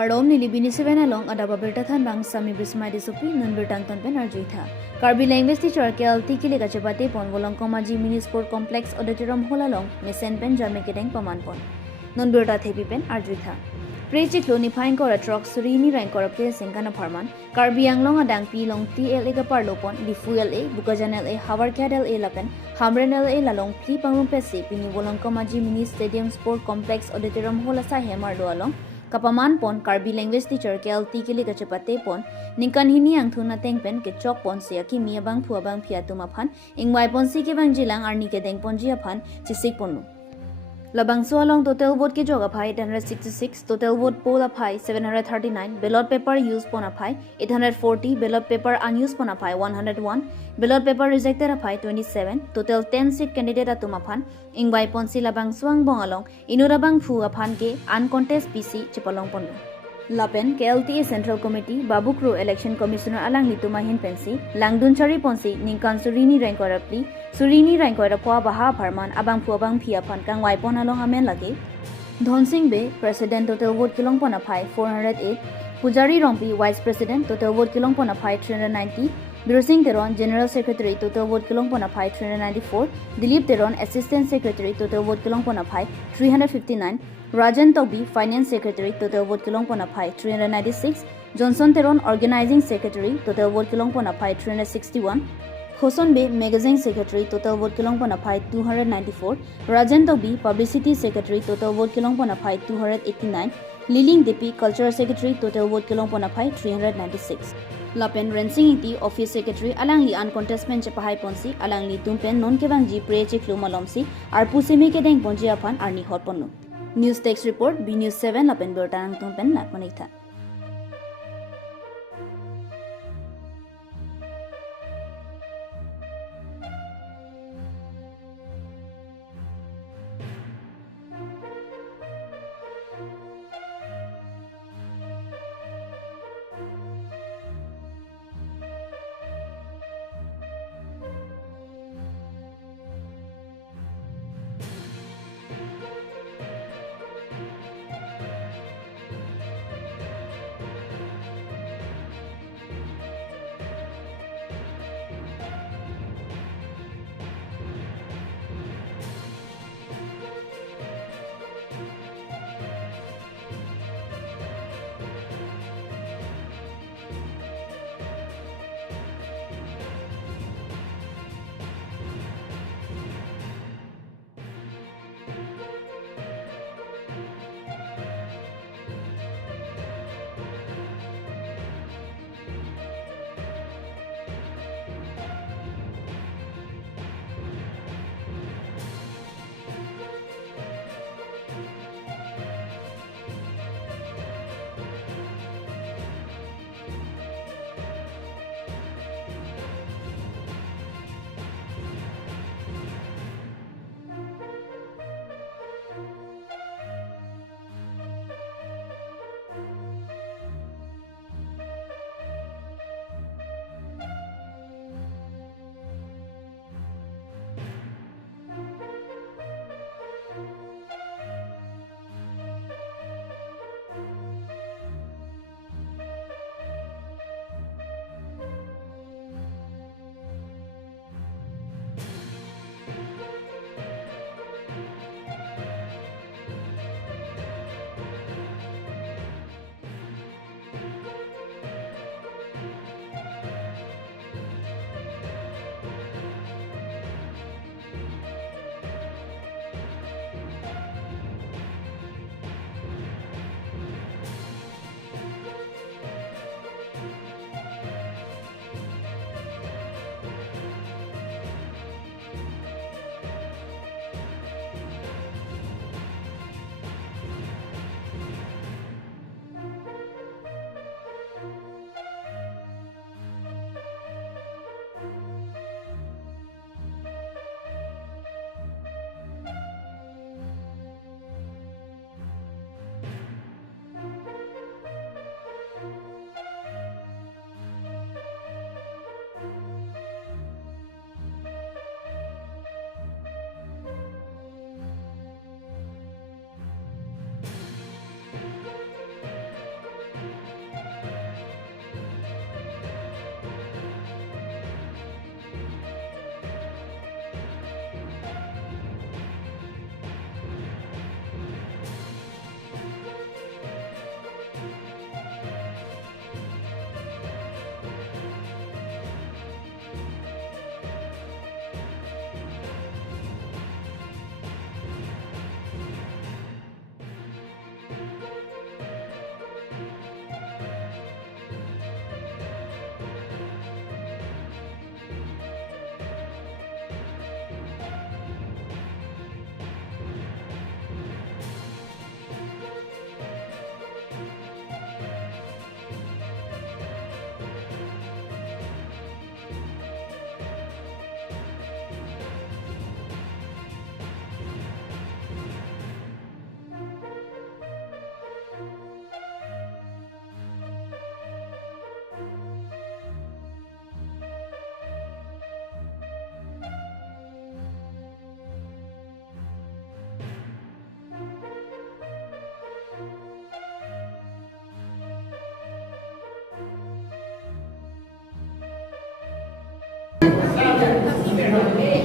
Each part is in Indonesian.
Pardom ni libini seven along adaba bertathan bang sami brismai disupi nun bertang ton pen arjuitha. Karbi language teacher KLT Kilik Kachepate pon volong komaji mini sport complex auditorium holalong mesen pen jame kedeng paman pon. Nun berta thepi pen arjuitha. Prejik lo ni phain kora truck suri ni rank kora play singkana farman. Karbi anglong adang pi long TLA ka parlo pon di fuel a bukajanel a hawar kadel a lapen hamrenel a lalong pli pangrum pesi pini volong komaji mini stadium sport complex auditorium holasa hemar do along. Kapaman pon Karbi language teacher KLT Kilik Kachepate pon ningkan hini ang thuna tengpen ke chok pon sia ki mia bang phua bang phia tumaphan ingwai pon si ke bang jilang arni ke deng pon jia phan chisik ponu labang so along total vote ke joga phai 866 total vote poll aphai 739 ballot paper use pon aphai 840 ballot paper unused pon aphai 101 ballot paper rejected aphai 27 total 10 seat candidate atumaphan ingbai pon si labang swang bong along inurabang phu aphan ke uncontest PC chipalong pon Lapen KLT Central Committee Babukro Election Commissioner Alang Litumahin Pensi Langdun Chari Ponsi Ningkan Surini Rankora Pli Surini Rankora Pwa Baha Parman Abang Puabang Pia Pan Kang Waipon Along Amen Lagi Dhonsing Be President Total Vote Kilong Ponapai 408 Pujari Rompi Vice President Total Vote Kilong Ponapai 390 Birusing Teron General Secretary Total Vote Kilong Ponapai 394 Dilip Teron Assistant Secretary Total Vote Kilong Ponapai 359 Rajan Tobi Finance Secretary Total Vote Kilong Ponapai 396 Johnson Teron Organizing Secretary Total Vote Kilong Ponapai 361 Hoson Be Magazine Secretary Total Vote Kilong Ponapai 294 Rajan Tobi Publicity Secretary Total Vote Kilong Ponapai 289 Liling Depi Culture Secretary Total Vote Kilong Ponapai 396 Lapen Rensing Iti Office Secretary Alangli Uncontestment Chapahai Ponsi Alangli Tumpen Non Kebang Ji Preche Klumalomsi Arpuseme Kedeng Ponji Apan Arni Hot Ponu News Text Report B News 7 Lapen Bertanang Tumpen Lakmanitha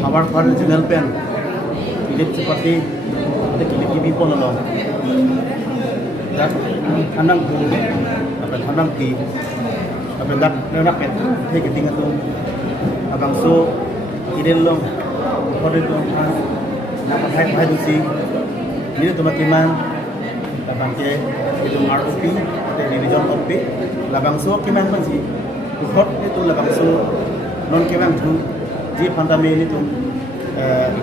our original pen Kilik seperti Kilik TV pun along dan hanang tu apa hanang ti apa nak pet he keting tu abang so idel long kode tu nak hai tu si ni tu makiman abang ke itu ROP dari region OP labang so kiman pun si ukot itu labang so non kiman tu ji pandame ni tu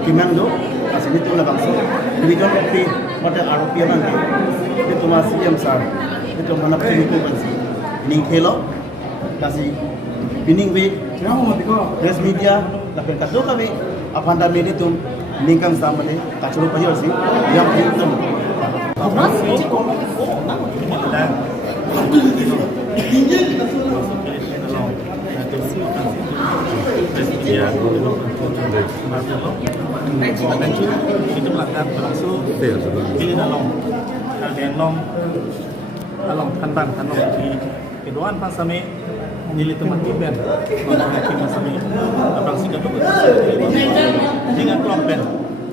kiman do asli tu labang so region OP pada ROP man itu masih yang besar itu mana sini tu pun si ni kelo kasih bining we press media lapen kaso kami apanda me itu ningkang sama ni kacau payah si yang itu itu melakukan langsung pilih dalam dalam kandang di keduaan pasame nilai teman kiben mengenai pasame abang sih kalau dengan kelompok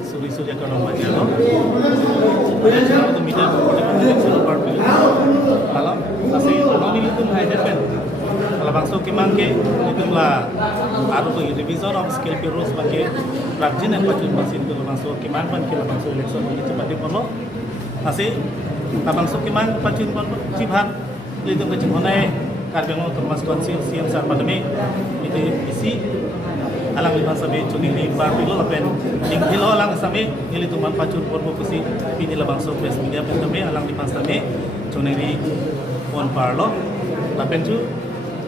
suri-suri ekonomi aja loh itu media itu Karbi kalau masih kalau nilai itu hanya depan kalau bangsa kimang ke itu lah ada tuh revisor of skill pirus pakai rajin dan pakai mesin itu bangsa kimang pan kalau bangsa election ini cepat dipono masih abang so kimang pakai cipat itu kecil mana Karbi mau termasuk konsil siang saat pandemi itu isi alang liban sabi cuning ni Karbi lo lapen ning hilo alang sabi nili tuman pacur porbo kusi pini labang so press media pentame alang liban sabi cuning ni on parlo lapen cu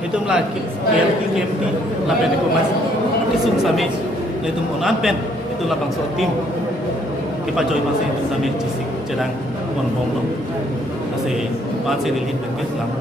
itu melaki KLT lapen ko mas kisung sabi itu onan pen itu labang so tim kipa joy masih itu sabi cisik cerang on bom lo masih masih dilin bengkes lang